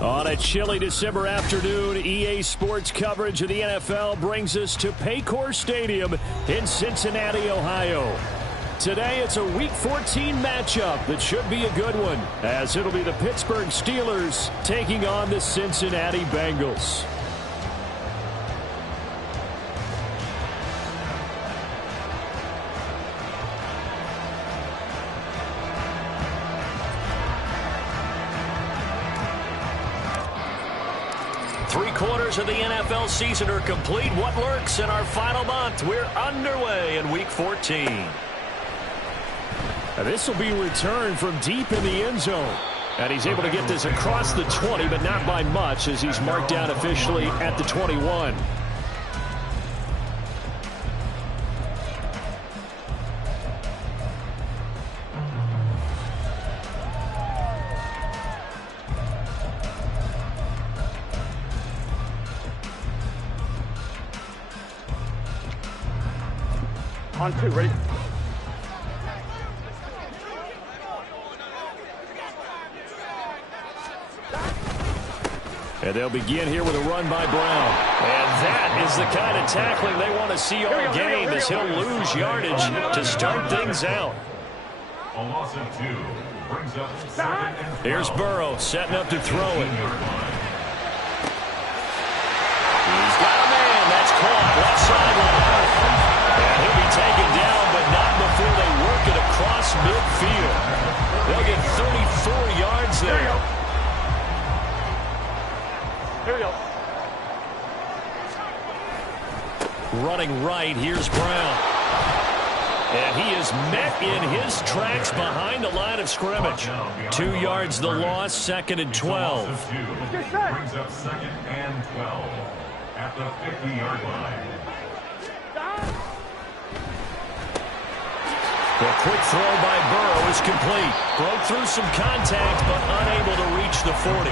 On a chilly December afternoon, EA Sports coverage of the NFL brings us to Paycor Stadium in Cincinnati, Ohio. Today, it's a Week 14 matchup that should be a good one, as it'll be the Pittsburgh Steelers taking on the Cincinnati Bengals. Three-quarters of the NFL season are complete. What lurks in our final month? We're underway in Week 14. This will be returned from deep in the end zone. And he's able to get this across the 20, but not by much, as he's marked down officially at the 21. On two, ready? And they'll begin here with a run by Brown. And that is the kind of tackling they want to see all game, as he'll lose yardage to start things out. A loss of 2 brings up 2nd and 12. Here's Burrow setting up to throw it. He's got a man. That's caught left sideline. And he'll be taken down, but not before they work it across midfield. They'll get 34 yards there. Here we go. Running right, here's Brown. And he is met in his tracks behind the line of scrimmage. 2 yards the loss, 2nd and 12. Brings up 2nd and 12 at the 50-yard line. The quick throw by Burrow is complete. Broke through some contact, but unable to reach the 40.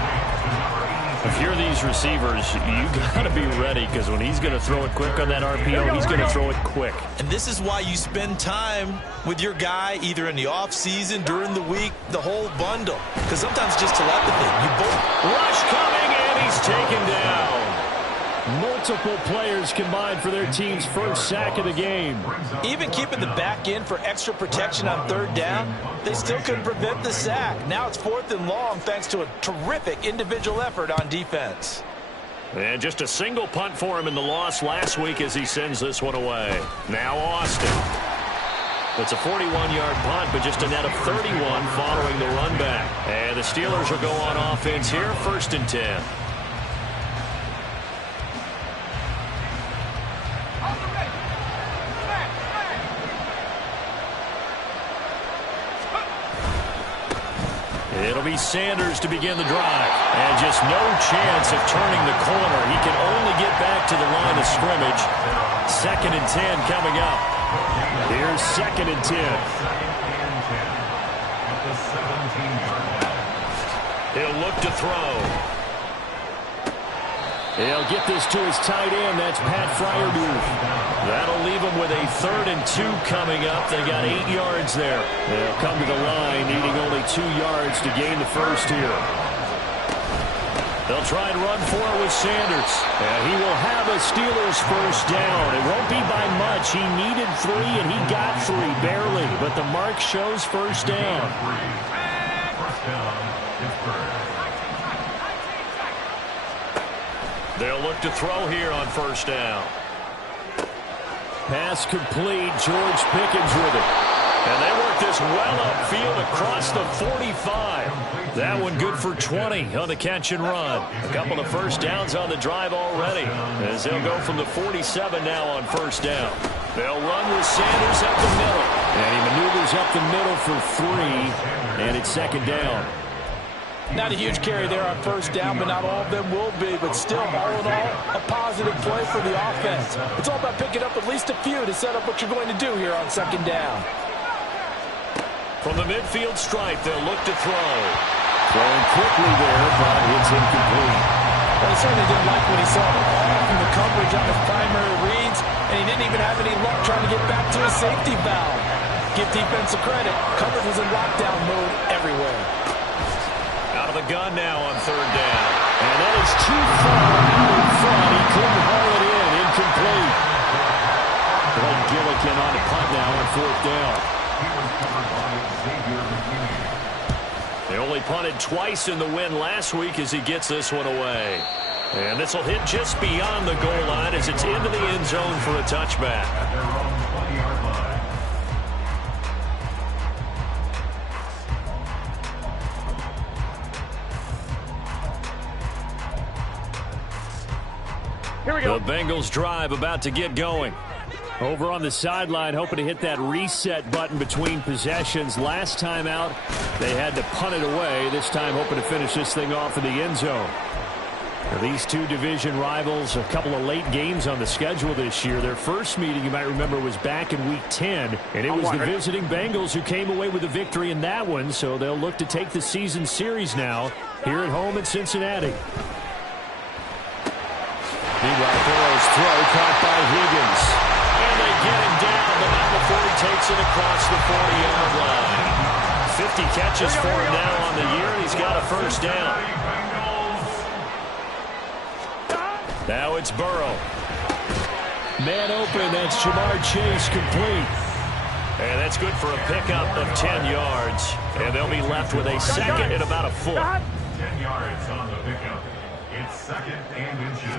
If you're these receivers, you got to be ready, because when he's going to throw it quick on that RPO, he's going to throw it quick. And this is why you spend time with your guy, either in the offseason, during the week, the whole bundle. Because sometimes just telepathy. You both rush coming, and he's taken down. Multiple players combined for their team's first sack of the game. Even keeping the back end for extra protection on 3rd down, they still couldn't prevent the sack. Now it's 4th and long thanks to a terrific individual effort on defense. And just a single punt for him in the loss last week as he sends this one away. Now Austin. It's a 41-yard punt, but just a net of 31 following the run back. And the Steelers will go on offense here, 1st and 10. It'll be Sanders to begin the drive. And just no chance of turning the corner. He can only get back to the line of scrimmage. 2nd and 10 coming up. Here's 2nd and 10. He'll look to throw. He'll get this to his tight end. That's Pat Fryermuth. That'll leave him with a 3rd and 2 coming up. They got 8 yards there. They'll come to the line, needing only 2 yards to gain the first here. They'll try and run for it with Sanders. And he will have a Steelers first down. It won't be by much. He needed 3, and he got 3, barely. But the mark shows first down. First down, Pittsburgh. They'll look to throw here on 1st down. Pass complete. George Pickens with it. And they work this well upfield across the 45. That one good for 20 on the catch and run. A couple of first downs on the drive already, as they'll go from the 47 now on 1st down. They'll run with Sanders up the middle. And he maneuvers up the middle for 3. And it's 2nd down. Not a huge carry there on 1st down, but not all of them will be. But still, all in all, a positive play for the offense. It's all about picking up at least a few to set up what you're going to do here on 2nd down. From the midfield stripe, they'll look to throw. Throwing quickly there, but it's incomplete. Well, he certainly didn't like what he saw from the coverage on his primary reads, and he didn't even have any luck trying to get back to his safety valve. Give defense a credit. Coverage was in lockdown mode everywhere. Out of the gun now on third down. And that is too far out in front. He couldn't haul it in. Incomplete. Blake Gillikin on the punt now on fourth down. They only punted twice in the win last week as he gets this one away. And this will hit just beyond the goal line as it's into the end zone for a touchback. At their own 20-yard line. Here we go. The Bengals drive about to get going. Over on the sideline, hoping to hit that reset button between possessions. Last time out, they had to punt it away. This time, hoping to finish this thing off in the end zone. Now, these two division rivals, a couple of late games on the schedule this year. Their first meeting, you might remember, was back in Week 10, and it was the visiting Bengals who came away with a victory in that one, so they'll look to take the season series now here at home in Cincinnati. Meanwhile, Burrow's throw caught by Higgins. And they get him down, but not before he takes it across the 40-yard line. 50 catches for him now on the year, and he's got a first down. Now it's Burrow. Man open, that's Jamar Chase complete. And that's good for a pickup of 10 yards. And they'll be left with a second and about a foot. 10 yards on the pickup. It's second and inches.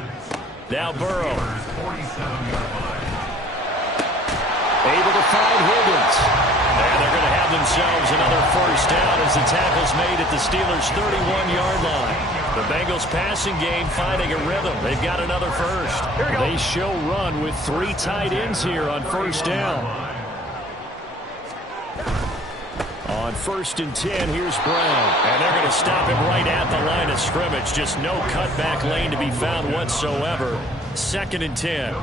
Now Burrow. 47-yard line. Able to find Higgins. And they're going to have themselves another first down as the tackle's made at the Steelers' 31-yard line. The Bengals passing game finding a rhythm. They've got another first. They show run with three tight ends here on first down. On 1st and 10, here's Brown. And they're going to stop him right at the line of scrimmage. Just no cutback lane to be found whatsoever. 2nd and 10.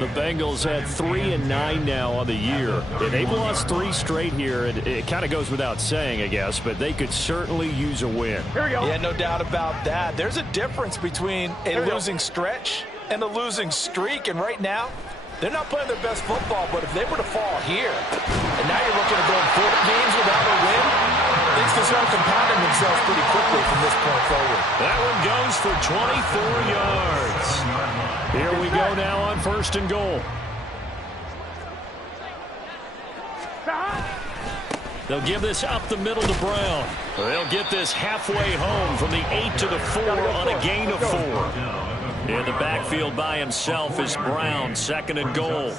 The Bengals at 3-9 now on the year. And they've lost 3 straight here. And it kind of goes without saying, I guess, but they could certainly use a win. Here we go. Yeah, no doubt about that. There's a difference between a losing stretch and a losing streak. And right now, they're not playing their best football, but if they were to fall here, and now you're looking at going 4 games without a win, things can start compounding themselves pretty quickly from this point forward. That one goes for 24 yards. Here we go now on 1st and goal. They'll give this up the middle to Brown. They'll get this halfway home from the 8 to the 4 on a gain of 4. In the backfield by himself is Brown, 2nd and goal.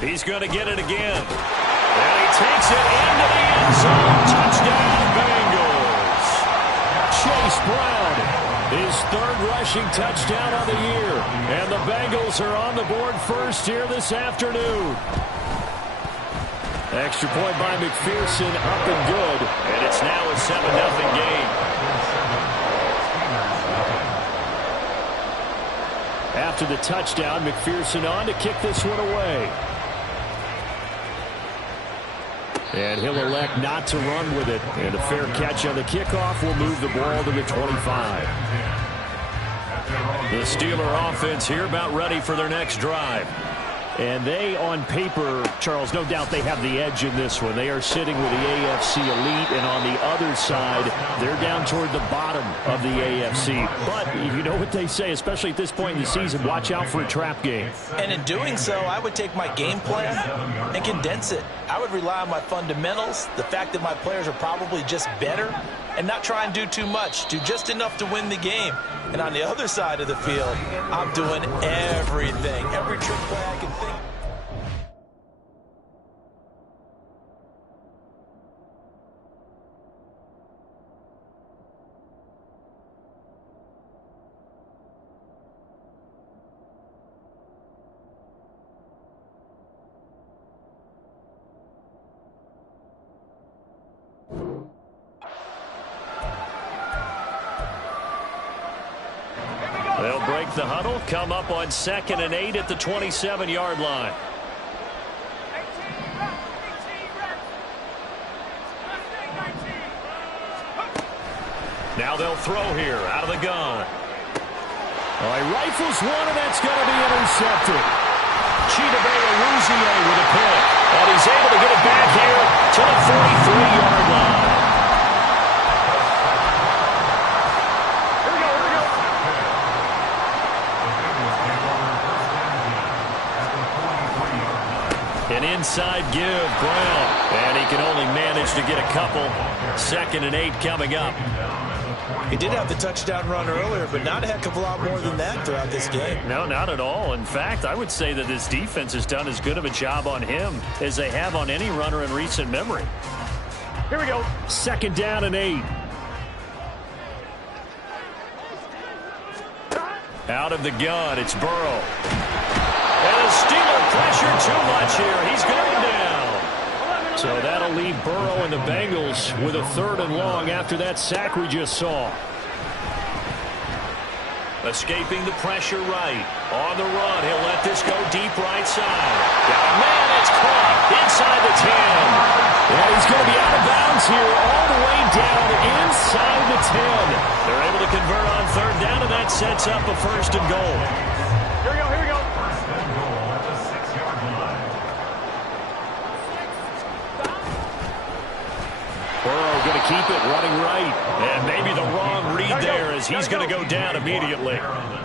He's going to get it again. And he takes it into the end zone. Touchdown, Bengals. Chase Brown, his 3rd rushing touchdown of the year. And the Bengals are on the board first here this afternoon. Extra point by McPherson, up and good. And it's now a 7-0 game. After the touchdown, McPherson on to kick this one away. And he'll elect not to run with it. And a fair catch on the kickoff will move the ball to the 25. The Steeler offense here about ready for their next drive. And they, on paper, Charles, no doubt they have the edge in this one. They are sitting with the AFC elite, and on the other side, they're down toward the bottom of the AFC. But you know what they say, especially at this point in the season, watch out for a trap game. And in doing so, I would take my game plan and condense it. I would rely on my fundamentals, the fact that my players are probably just better, and not try and do too much, do just enough to win the game. And on the other side of the field, I'm doing everything, every trick play I can think. They'll break the huddle, come up on 2nd and 8 at the 27-yard line. Now they'll throw here out of the gun. All right, rifles one, and that's going to be intercepted. with a pick. And he's able to get it back here to the 43-yard line. An inside give, Brown. And he can only manage to get a couple. 2nd and 8 coming up. He did have the touchdown run earlier, but not a heck of a lot more than that throughout this game. No, not at all. In fact, I would say that this defense has done as good of a job on him as they have on any runner in recent memory. Here we go. 2nd down and 8. Out of the gun, it's Burrow. And the Steeler pressure too much here. He's going down. So that'll leave Burrow and the Bengals with a 3rd and long after that sack we just saw. Escaping the pressure right. On the run, he'll let this go deep right side. Got a man that's caught inside the 10. And he's going to be out of bounds here all the way down inside the 10. They're able to convert on 3rd down, and that sets up a 1st and goal. Here we go, here we go. First and goal at the 6-yard line. Burrow going to keep it running right. And maybe the wrong read there as he's going to go down immediately.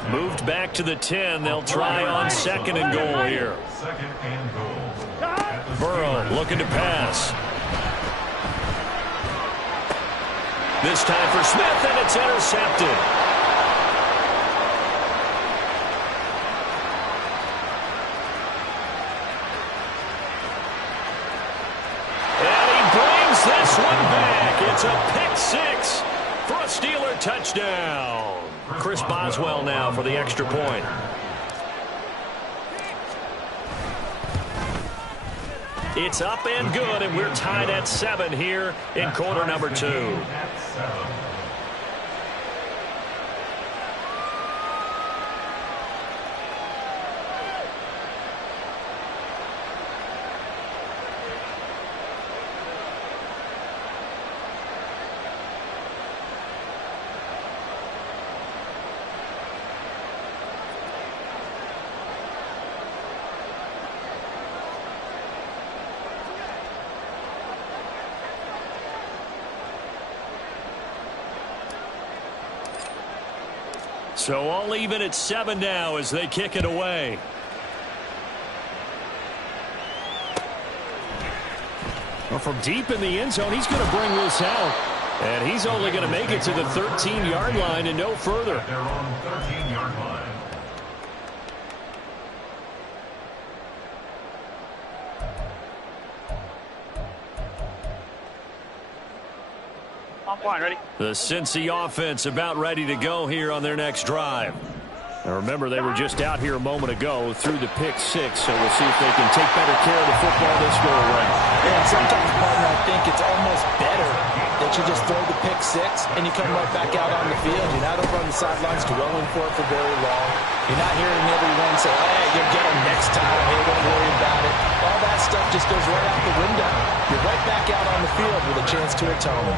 Moved back to the 10. They'll try on 2nd and goal here. 2nd and goal. Burrow looking to pass. This time for Smith, and it's intercepted. This one back. It's a pick 6 for a Steeler touchdown. Chris Boswell now for the extra point. It's up and good, and we're tied at 7 here in quarter number 2. So all even at 7 now as they kick it away. Well, from deep in the end zone, he's going to bring this out. And he's only going to make it to the 13-yard line and no further. They're on 13-yard line. Offline, ready? The Cincy offense about ready to go here on their next drive. Now remember, they were just out here a moment ago through the pick 6, so we'll see if they can take better care of the football this go around. Yeah, and sometimes, partner, I think it's almost better that you just throw the pick 6 and you come right back out on the field. You're not over on the sidelines dwelling for it for very long. You're not hearing everyone say, hey, you'll get them next time. Hey, don't worry about it. All that stuff just goes right out the window. You're right back out on the field with a chance to atone.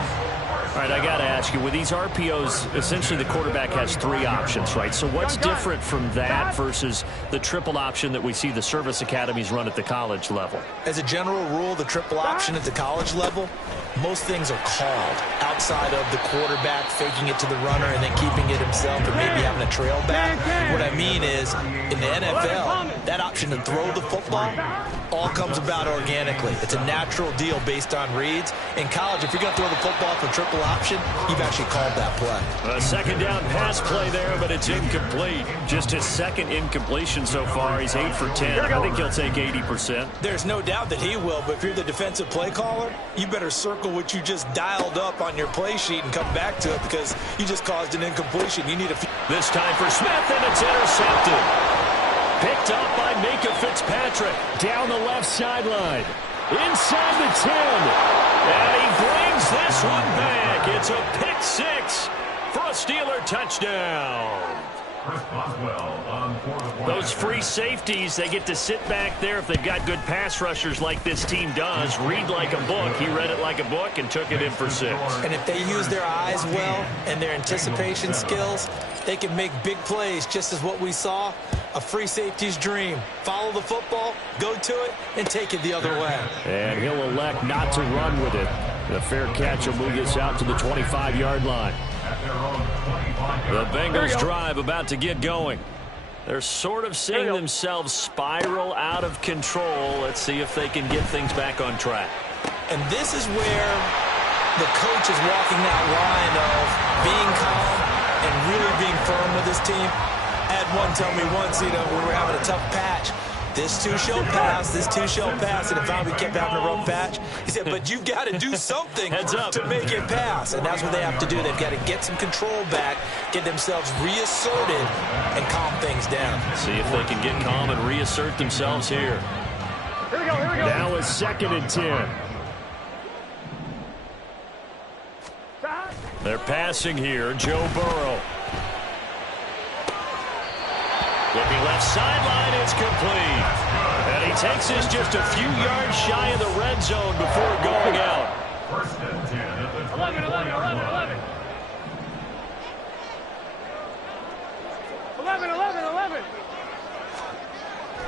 All right, I got to ask you, with these RPOs, essentially the quarterback has 3 options, right? So what's different from that versus the triple option that we see the service academies run at the college level? As a general rule, the triple option at the college level, most things are called outside of the quarterback faking it to the runner and then keeping it himself and maybe having a trail back. What I mean is, in the NFL, that option to throw the football all comes about organically. It's a natural deal based on reads. In college, if you're going to throw the football for triple option, you've actually called that play. A 2nd down pass play there, but it's incomplete. Just his 2nd incompletion so far. He's 8 for 10. I think he'll take 80%. There's no doubt that he will, but if you're the defensive play caller, you better circle what you just dialed up on your play sheet and come back to it because you just caused an incompletion. You need a few. This time for Smith, and it's intercepted. Picked up by Minka Fitzpatrick down the left sideline. Inside the 10. And he brings this one back. It's a pick 6 for a Steeler touchdown. Chris Boswell on 4th. Those free safeties, they get to sit back there if they've got good pass rushers like this team does. Read like a book. He read it like a book and took it in for 6. And if they use their eyes well and their anticipation skills, they can make big plays just as what we saw A free safety's dream. Follow the football, go to it, and take it the other way. And he'll elect not to run with it. The fair catch will move this out to the 25-yard line. The Bengals drive about to get going. They're sort of seeing themselves spiral out of control. Let's see if they can get things back on track. And this is where the coach is walking that line of being calm and really being firm with his team. I had one tell me once, we were having a tough patch. This too shall pass, this too shall pass. And if we kept having a rough patch, he said, but you've got to do something to make it pass. And that's what they have to do. They've got to get some control back, get themselves reasserted, and calm things down. See if they can get calm and reassert themselves here. Here we go, here we go. Now it's 2nd and 10. They're passing here, Joe Burrow. Looking left sideline, it's complete. And he takes this just a few yards shy of the red zone before going out. 1st and 10 at the 11. 11.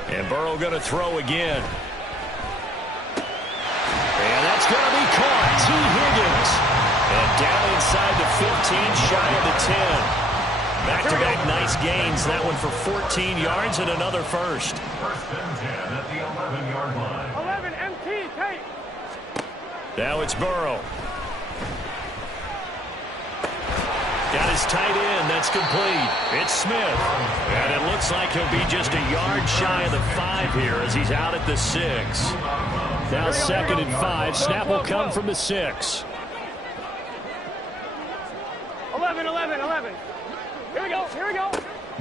And Burrow going to throw again. And that's going to be caught. T. Higgins. And down inside the 15, shy of the 10. Back-to-back nice gains. That one for 14 yards and another first. 1st and 10 at the 11-yard line. 11, MT, take. Now it's Burrow. Got his tight end. That's complete. It's Smith. And it looks like he'll be just a yard shy of the 5 here as he's out at the 6. Now 2nd and 5. Snap will come from the 6. 11. Here we go.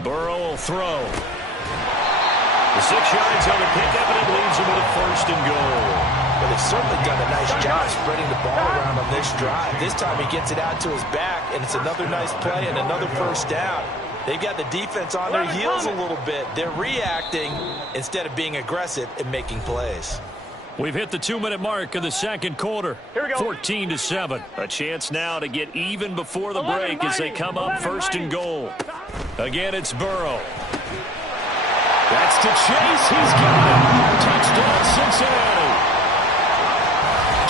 Burrow will throw. The 6 yards on the pickup, and it leaves him with a 1st and goal. Well, they've certainly done a nice job spreading the ball around on this drive. This time he gets it out to his back, and it's another nice play and another 1st down. They've got the defense on their heels a little bit. They're reacting instead of being aggressive and making plays. We've hit the 2-minute mark of the 2nd quarter. Here we go. 14-7. A chance now to get even before the break as they come up 1st and goal. Again, it's Burrow. That's to Chase. He's got it. Touchdown, Cincinnati.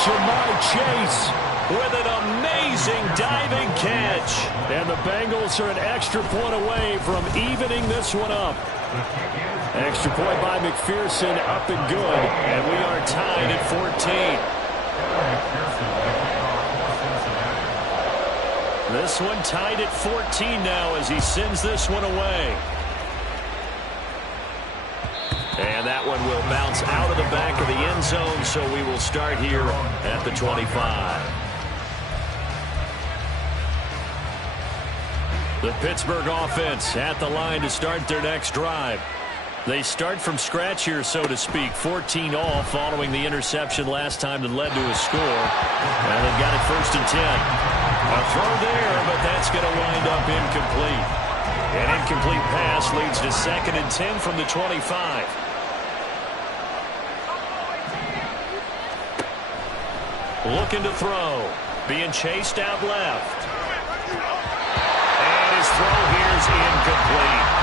Jamar Chase with an amazing diving catch. And the Bengals are an extra point away from evening this one up. Extra point by McPherson, up and good. And we are tied at 14. This one tied at 14 now as he sends this one away. And that one will bounce out of the back of the end zone, so we will start here at the 25. The Pittsburgh offense at the line to start their next drive. They start from scratch here, so to speak. 14 all following the interception last time that led to a score. And they've got it 1st and 10. A throw there, but that's going to wind up incomplete. An incomplete pass leads to 2nd and 10 from the 25. Looking to throw. Being chased out left. And his throw here is incomplete.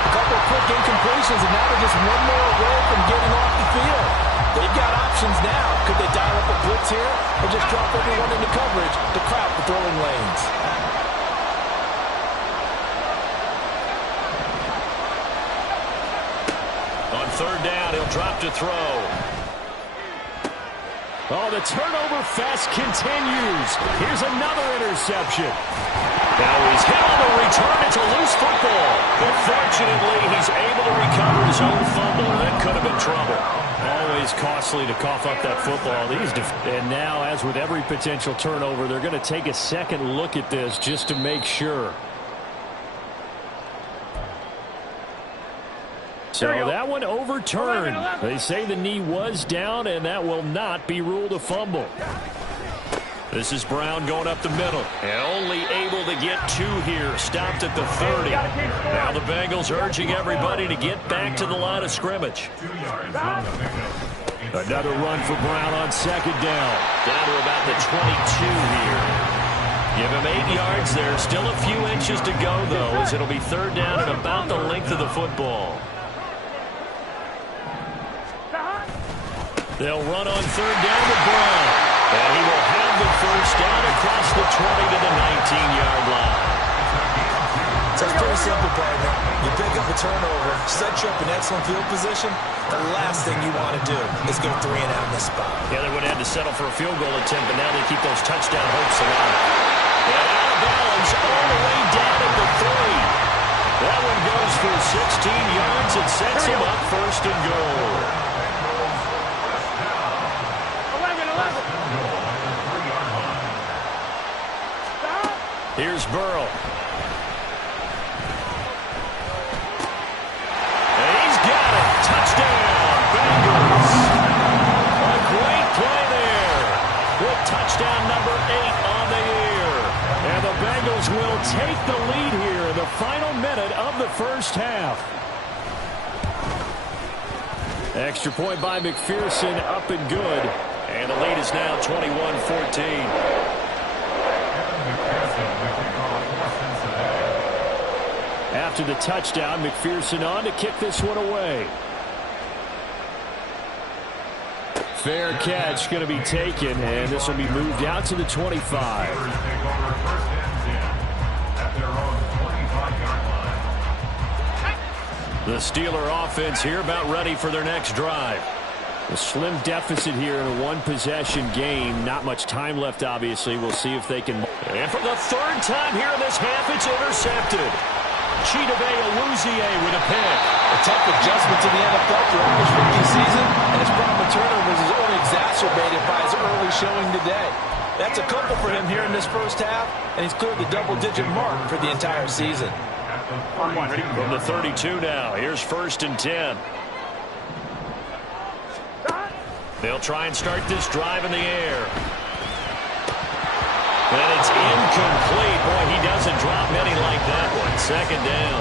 A couple of quick incompletions, and now they're just one more away from getting off the field. They've got options now. Could they dial up a blitz here or just drop everyone into coverage to crowd the throwing lanes? On 3rd down, he'll drop to throw. Oh, the turnover fest continues. Here's another interception. Now he's hit on the return. It's a loose football. But fortunately, he's able to recover his own fumble. That could have been trouble. Always costly to cough up that football. And now, as with every potential turnover, they're going to take a second look at this just to make sure. So that one overturned. They say the knee was down, and that will not be ruled a fumble. This is Brown going up the middle. And only able to get 2 here. Stopped at the 30. Now the Bengals urging everybody to get back to the line of scrimmage. 2 yards on the pickup. Another run for Brown on 2nd down. Down to about the 22 here. Give him 8 yards there. Still a few inches to go, though, as it'll be 3rd down and about the length of the football. They'll run on third down with Brown. And he will have the first down across the 20 to the 19-yard line. So it's pretty simple, partner. You pick up a turnover, set you up in excellent field position. The last thing you want to do is go 3 and out in this spot. Yeah, they would have had to settle for a field goal attempt, but now they keep those touchdown hopes alive. And out of bounds all the way down at the 30. That one goes for 16 yards. It sets him up first and goal. 11. Stop. Here's Burrow. And he's got it. Touchdown, Bengals. A great play there. With touchdown number 8 on the year. And the Bengals will take the lead here in the final minute of the first half. Extra point by McPherson, up and good. And the lead is now 21-14. After the touchdown, McPherson on to kick this one away. Fair catch going to be taken, and this will be moved out to the 25. The Steeler offense here about ready for their next drive. A slim deficit here in a one-possession game. Not much time left, obviously. We'll see if they can. And for the third time here in this half, it's intercepted. Chidobe Awuzie with a pick. A tough adjustment to the NFL throughout his rookie season, and his problem with turnovers is only exacerbated by his early showing today. That's a couple for him here in this first half, and he's cleared the double-digit mark for the entire season. From the 32 now, here's 1st and 10. They'll try and start this drive in the air. And it's incomplete. Boy, he doesn't drop many like that one. 2nd down.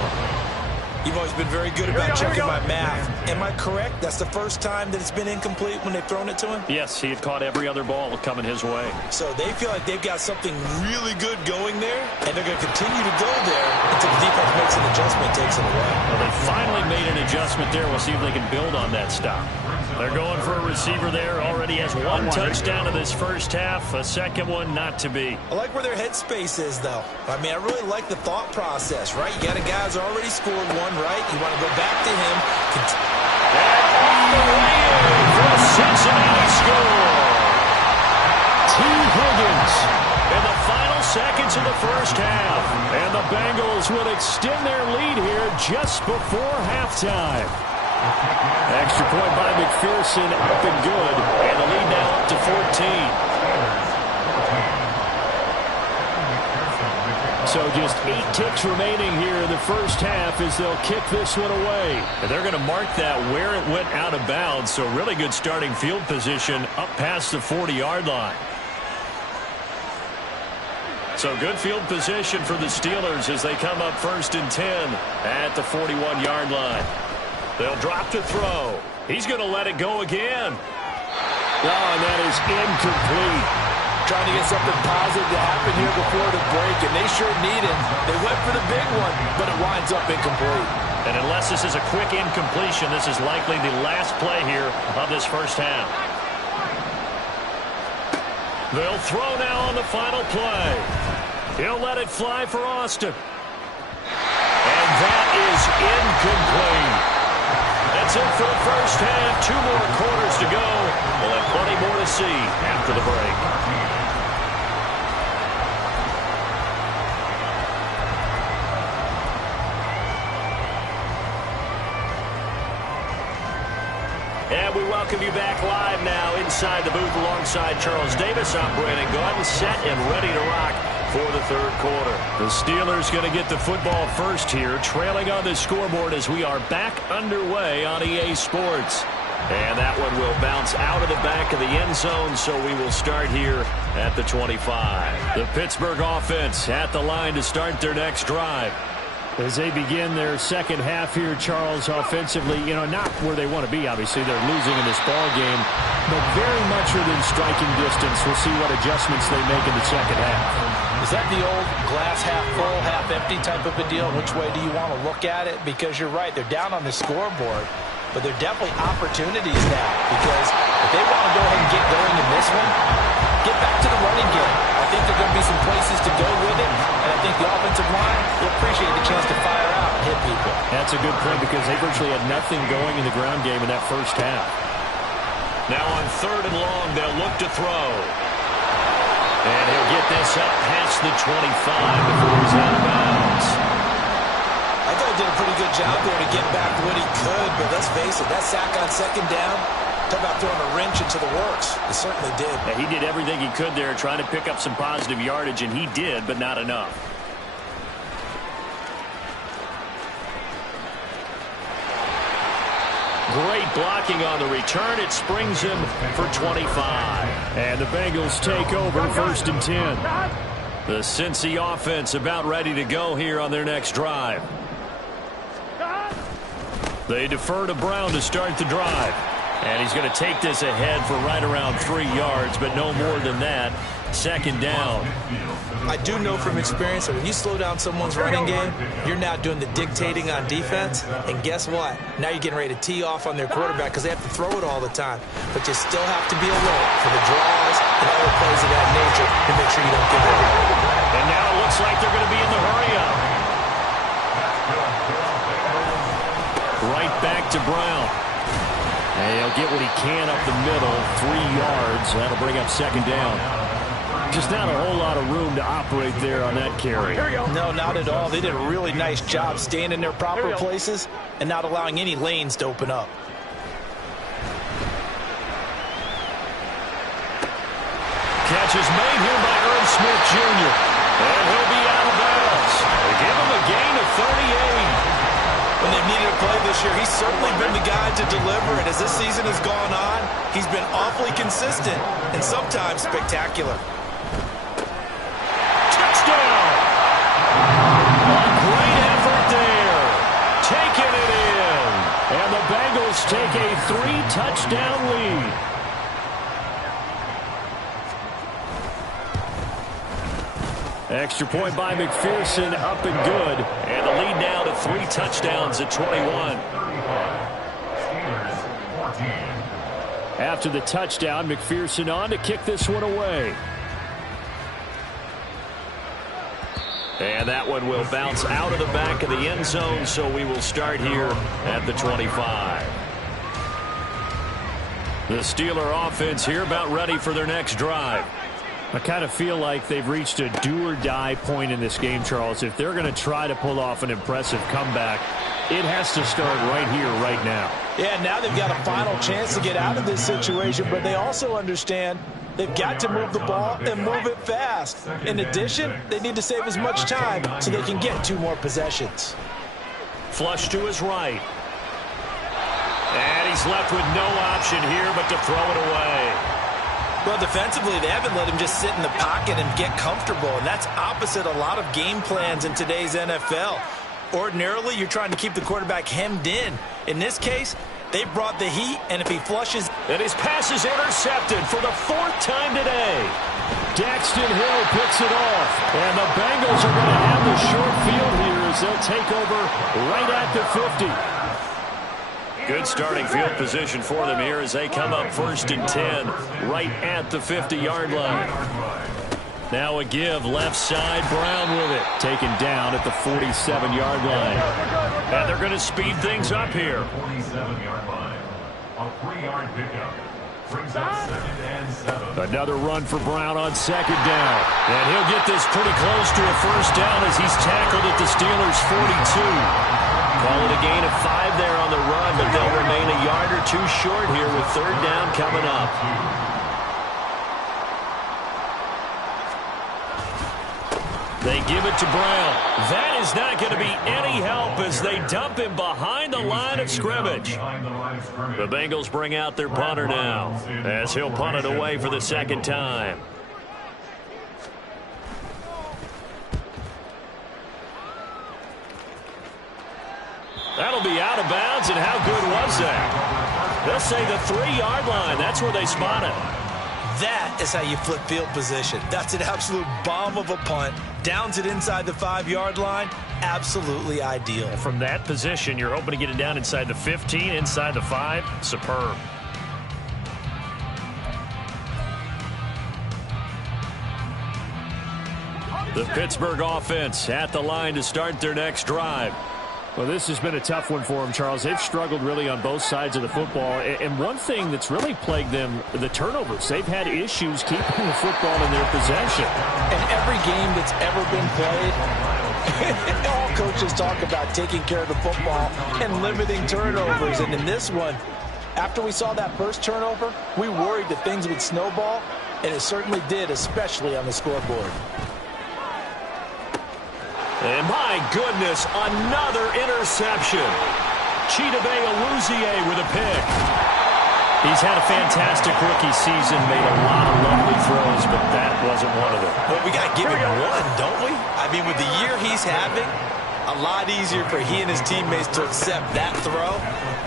You've always been very good about checking my math. Am I correct? That's the first time that it's been incomplete when they've thrown it to him? Yes, he had caught every other ball coming his way. So they feel like they've got something really good going there, and they're going to continue to go there until the defense makes an adjustment, takes it away. Well, they finally made an adjustment there. We'll see if they can build on that stop. They're going for a receiver there. Already has 1 touchdown in this first half. A second one not to be. I like where their headspace is, though. I mean, I really like the thought process, right? You got a guy who's already scored one, right? You want to go back to him. And all the way in for a Cincinnati score. T. Higgins in the final seconds of the first half. And the Bengals will extend their lead here just before halftime. Extra point by McPherson, up and good. And the lead now up to 14. So just 8 ticks remaining here in the first half as they'll kick this one away. And they're going to mark that where it went out of bounds. So really good starting field position up past the 40-yard line. So good field position for the Steelers as they come up 1st and 10 at the 41-yard line. They'll drop to throw. He's going to let it go again. Oh, and that is incomplete. Trying to get something positive to happen here before the break, and they sure need it. They went for the big one, but it winds up incomplete. And unless this is a quick incompletion, this is likely the last play here of this first half. They'll throw now on the final play. He'll let it fly for Austin. And that is incomplete. That's it for the first half. 2 more quarters to go. We'll have plenty more to see after the break. And we welcome you back live now inside the booth alongside Charles Davis. I'm Brandon Gaudin, set and ready to rock for the third quarter. The Steelers going to get the football first here, trailing on the scoreboard as we are back underway on EA Sports. And that one will bounce out of the back of the end zone, so we will start here at the 25. The Pittsburgh offense at the line to start their next drive. As they begin their second half here, Charles, offensively, not where they want to be, obviously. They're losing in this ball game, but very much within striking distance. We'll see what adjustments they make in the second half. Is that the old glass half full, half empty type of a deal? Which way do you want to look at it? Because you're right, they're down on the scoreboard. but they're definitely opportunities now because if they want to go ahead and get going in this one, get back to the running game. I think there are going to be some places to go with it, and I think the offensive line will appreciate the chance to fire out and hit people. That's a good point because they virtually had nothing going in the ground game in that first half. Now on 3rd and long, they'll look to throw. And he'll get this up past the 25 before he's out of bounds. I thought he did a pretty good job there to get back what he could, but let's face it, that sack on 2nd down, talk about throwing a wrench into the works. It certainly did. Yeah, he did everything he could there trying to pick up some positive yardage, and he did, but not enough. Great blocking on the return. It springs him for 25. And the Bengals take over 1st and 10. The Cincy offense about ready to go here on their next drive. They defer to Brown to start the drive. And he's going to take this ahead for right around 3 yards, but no more than that. 2nd down. I do know from experience that when you slow down someone's running game, you're now doing the dictating on defense. And guess what? Now you're getting ready to tee off on their quarterback because they have to throw it all the time. But you still have to be alert for the draws and other plays of that nature to make sure you don't give it away. And now it looks like they're going to be in the hurry-up. Right back to Brown. And he'll get what he can up the middle, 3 yards. That'll bring up 2nd down. Just not a whole lot of room to operate there on that carry. No, not at all. They did a really nice job staying in their proper places and not allowing any lanes to open up. Catch is made here by Irv Smith Jr. And he'll be out of bounds. They give him a gain of 38. When they've needed a play this year, he's certainly been the guy to deliver. And as this season has gone on, he's been awfully consistent and sometimes spectacular. Touchdown! A great effort there. Taking it in. And the Bengals take a 3-touchdown lead. Extra point by McPherson, up and good. And the lead now to 3 touchdowns at 21. After the touchdown, McPherson on to kick this one away. And that one will bounce out of the back of the end zone, so we will start here at the 25. The Steeler offense here about ready for their next drive. I kind of feel like they've reached a do-or-die point in this game, Charles. If they're going to try to pull off an impressive comeback, it has to start right here, right now. Yeah, now they've got a final chance to get out of this situation, but they also understand they've got to move the ball and move it fast. In addition, they need to save as much time so they can get 2 more possessions. Flush to his right. And he's left with no option here but to throw it away. Well, defensively, they haven't let him just sit in the pocket and get comfortable, and that's opposite a lot of game plans in today's NFL. Ordinarily, you're trying to keep the quarterback hemmed in. In this case, they brought the heat, and if he flushes... And his pass is intercepted for the 4th time today. Daxton Hill picks it off, and the Bengals are going to have the short field here as they'll take over right at the 50. Good starting field position for them here as they come up 1st and 10 right at the 50-yard line. Now a give left side, Brown with it. Taken down at the 47-yard line. And they're going to speed things up here. 47-yard line. A 3-yard pickup. Brings up 2nd and 7. Another run for Brown on 2nd down. And he'll get this pretty close to a 1st down as he's tackled at the Steelers' 42. Call it a gain of 5 there on the run, but they'll remain a yard or 2 short here with 3rd down coming up. They give it to Brown. That is not going to be any help as they dump him behind the line of scrimmage. The Bengals bring out their punter now as he'll punt it away for the 2nd time. That'll be out of bounds, and how good was that? They'll say the 3-yard line. That's where they spot it. That is how you flip field position. That's an absolute bomb of a punt. Downs it inside the 5-yard line. Absolutely ideal. From that position, you're hoping to get it down inside the 15, inside the 5. Superb. The Pittsburgh offense at the line to start their next drive. Well, this has been a tough one for them, Charles. They've struggled really on both sides of the football. And one thing that's really plagued them, the turnovers. They've had issues keeping the football in their possession. In every game that's ever been played, all coaches talk about taking care of the football and limiting turnovers. And in this one, after we saw that first turnover, we worried that things would snowball, and it certainly did, especially on the scoreboard. And my goodness, another interception. Chidobe Awuzie with a pick. He's had a fantastic rookie season, made a lot of lovely throws, but that wasn't one of them. Well, we got to give him one, don't we? I mean, with the year he's having, a lot easier for he and his teammates to accept that throw,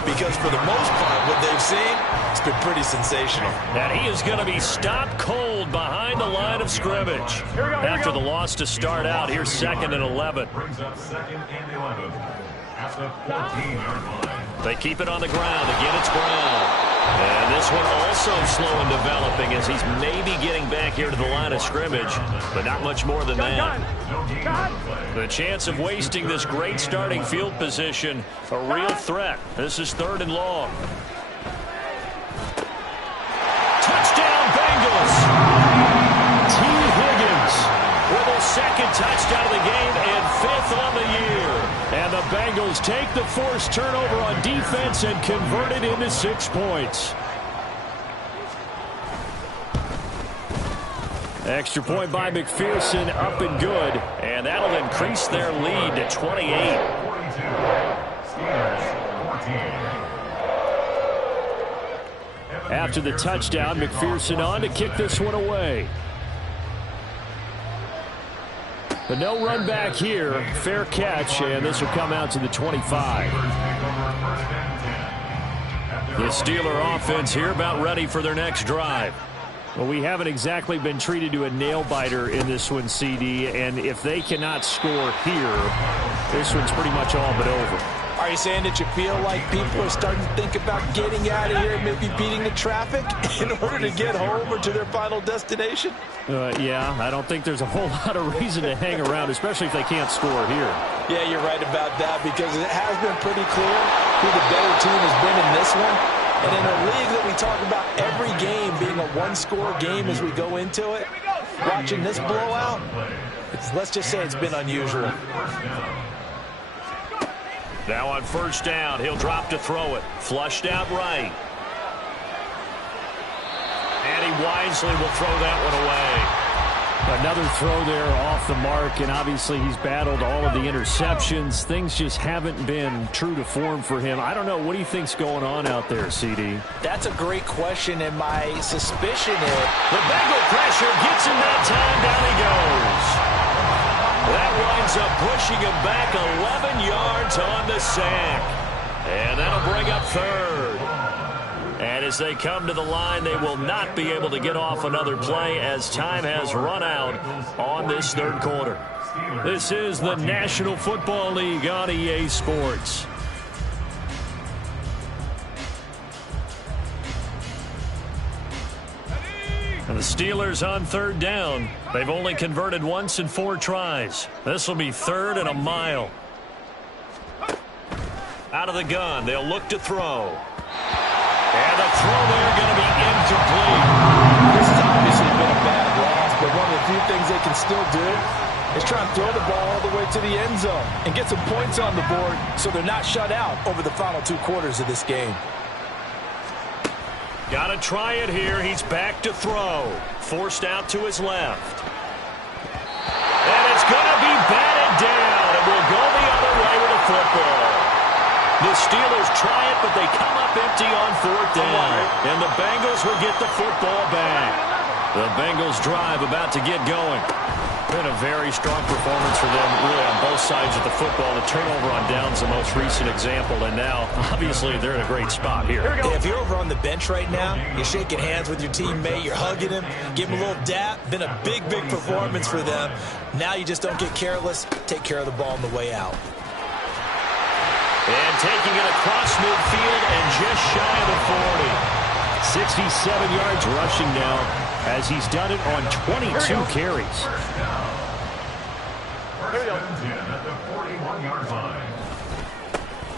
because for the most part, what they've seen, it's been pretty sensational. And he is going to be stopped cold behind the line of scrimmage. After the loss to start out, here's 2nd and 11. Brings up 2nd and 11 at the 14-yard line. They keep it on the ground. Again, it's Brown. And this one also slow in developing as he's maybe getting back here to the line of scrimmage, but not much more than that. The chance of wasting this great starting field position, a real threat. This is 3rd and long. Touchdown, Bengals. T. Higgins with a 2nd touchdown of the game and 5th on the year. And the Bengals take the forced turnover on defense and convert it into 6 points. Extra point by McPherson, up and good. And that'll increase their lead to 28. After the touchdown, McPherson on to kick this one away. But no run back here. Fair catch, and this will come out to the 25. The Steeler offense here about ready for their next drive. Well, we haven't exactly been treated to a nail-biter in this one, CD, and if they cannot score here, this one's pretty much all but over. Are you saying that you feel like people are starting to think about getting out of here and maybe beating the traffic in order to get home or to their final destination? Yeah, I don't think there's a whole lot of reason to hang around, especially if they can't score here. Yeah, you're right about that, because it has been pretty clear who the better team has been in this one. And in a league that we talk about every game being a one-score game as we go into it, watching this blowout, let's just say it's been unusual. Now on 1st down, he'll drop to throw it. Flushed out right. And he wisely will throw that one away. Another throw there off the mark, and obviously he's battled all of the interceptions. Things just haven't been true to form for him. I don't know. What do you think's going on out there, CD? That's a great question, and my suspicion is the Bengal pressure gets him that time. Down he goes. That winds up pushing him back 11 yards on the sack. And that'll bring up 3rd. And as they come to the line, they will not be able to get off another play as time has run out on this 3rd quarter. This is the National Football League on EA Sports. And the Steelers on 3rd down. They've only converted once in 4 tries. This will be 3rd and a mile. Out of the gun, they'll look to throw. And the throw there going to be incomplete. This has obviously been a bad loss, but one of the few things they can still do is try and throw the ball all the way to the end zone and get some points on the board so they're not shut out over the final 2 quarters of this game. Got to try it here. He's back to throw. Forced out to his left. And it's going to be batted down. And will go the other way with the football. The Steelers try it, but they come up empty on 4th down. And the Bengals will get the football back. The Bengals drive about to get going. Been a very strong performance for them, really, on both sides of the football. The turnover on downs, the most recent example, and now, obviously, they're in a great spot here. Yeah, if you're over on the bench right now, you're shaking hands with your teammate, you're hugging him, give him a little dap. Been a big, big performance for them. Now you just don't get careless. Take care of the ball on the way out. And taking it across midfield and just shy of the 40. 67 yards rushing now, as he's done it on 22 carries. At the 41-yard line.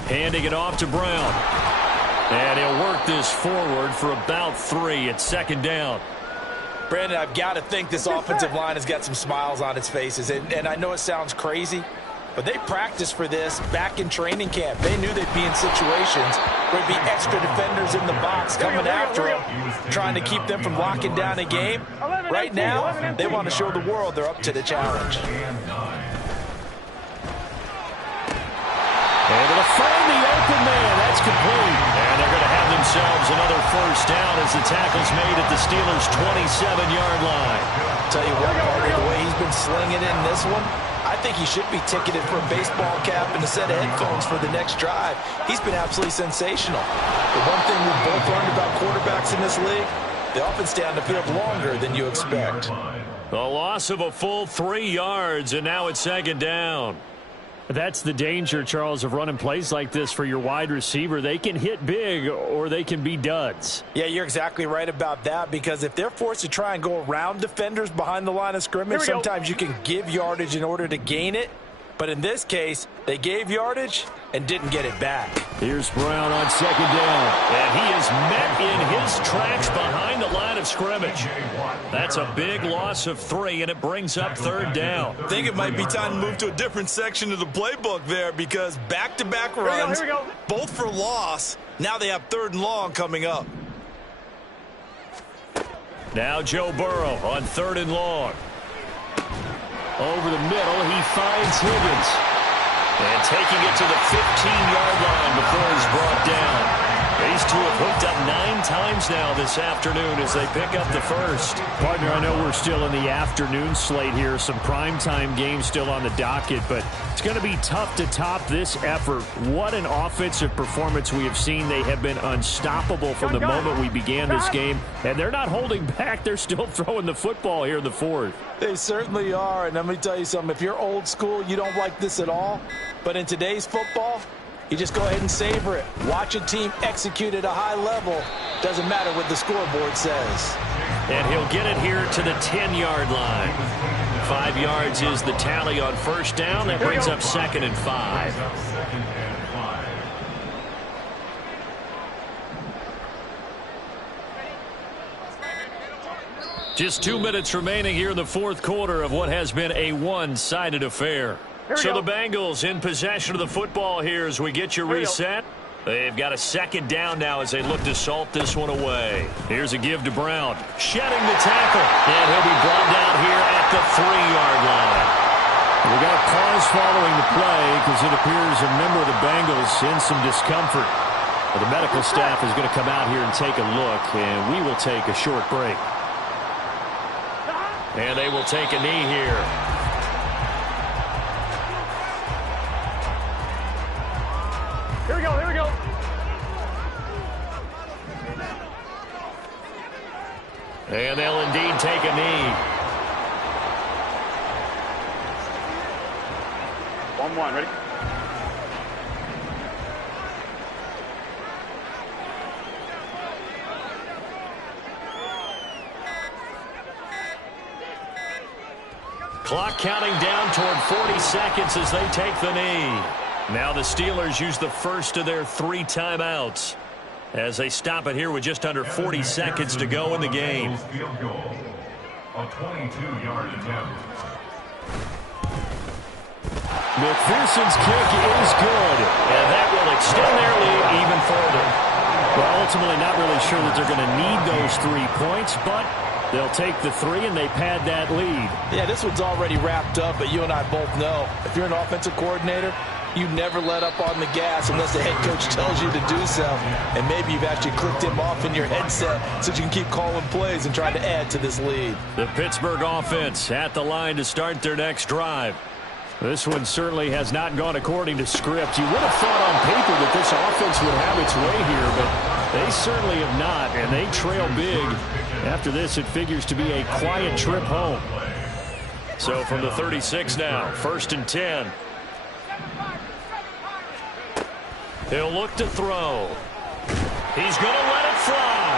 Handing it off to Brown. And he'll work this forward for about 3 at second down. Brandon, I've got to think this offensive line has got some smiles on its faces. And I know it sounds crazy, but they practiced for this back in training camp. They knew they'd be in situations where there'd be extra defenders in the box coming after them, trying to keep them from locking down a game. Right now, they want to show the world they're up to the challenge. Able to find the open man. That's complete. And they're going to have themselves another first down as the tackle's made at the Steelers' 27-yard line. Tell you what, Carter, the way he's been slinging in this one, I think he should be ticketed for a baseball cap and a set of headphones for the next drive. He's been absolutely sensational. The one thing we've both learned about quarterbacks in this league, they often stay on the field longer than you expect. A loss of a full 3 yards, and now it's second down. That's the danger, Charles, of running plays like this for your wide receiver. They can hit big or they can be duds. Yeah, you're exactly right about that, because if they're forced to try and go around defenders behind the line of scrimmage, sometimes you can give yardage in order to gain it. But in this case, they gave yardage and didn't get it back. Here's Brown on second down. And he is met in his tracks behind the line of scrimmage. That's a big loss of 3, and it brings up third down. I think it might be time to move to a different section of the playbook there, because back-to-back runs, both for loss. Now they have third and long coming up. Now Joe Burrow on third and long. Over the middle, he finds Higgins. And taking it to the 15-yard line before he's brought down. These two have hooked up 9 times now this afternoon as they pick up the first. Partner, I know we're still in the afternoon slate here. Some primetime games still on the docket, but it's going to be tough to top this effort. What an offensive performance we have seen. They have been unstoppable from the moment we began this game, and they're not holding back. They're still throwing the football here in the fourth. They certainly are, and let me tell you something. If you're old school, you don't like this at all. But in today's football, you just go ahead and savor it. Watch a team execute at a high level. Doesn't matter what the scoreboard says. And he'll get it here to the 10-yard line. 5 yards is the tally on first down. That brings up second and 5. Just 2 minutes remaining here in the fourth quarter of what has been a one-sided affair. So the Bengals in possession of the football here as we get you reset. They've got a second down now as they look to salt this one away. Here's a give to Brown. Shedding the tackle. And he'll be brought down here at the 3-yard line. We got a pause following the play because it appears a member of the Bengals in some discomfort. But the medical staff is going to come out here and take a look, and we will take a short break. And they will take a knee here. Here we go, here we go. And they'll indeed take a knee. 1-1, ready? Clock counting down toward 40 seconds as they take the knee. Now the Steelers use the first of their 3 timeouts as they stop it here with just under 40 seconds to go in the game. Field goal. A 22-yard attempt. McPherson's kick is good, and that will extend their lead even further. Well, ultimately not really sure that they're going to need those 3 points, but they'll take the 3 and they pad that lead. Yeah, this one's already wrapped up, but you and I both know if you're an offensive coordinator, You never let up on the gas unless the head coach tells you to do so. And maybe you've actually clicked him off in your headset so you can keep calling plays and trying to add to this lead. The Pittsburgh offense at the line to start their next drive. This one certainly has not gone according to script. You would have thought on paper that this offense would have its way here, but they certainly have not, and they trail big. After this, it figures to be a quiet trip home. So from the 36 now, 1st and 10. He'll look to throw. He's going to let it fly.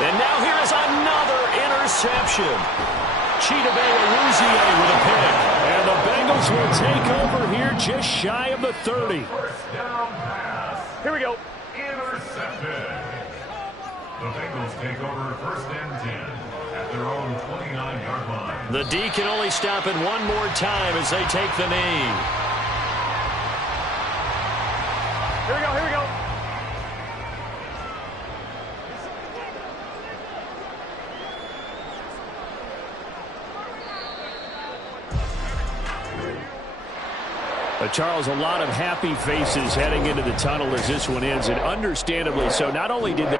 And now here is another interception. Chidobe with a pick. And the Bengals will take over here just shy of the 30. Here we go. Intercepted. The Bengals take over 1st and 10 at their own 29-yard line. The D can only stop it one more time as they take the knee. Here we go, here we go. Charles, a lot of happy faces heading into the tunnel as this one ends, and understandably so. Not only did they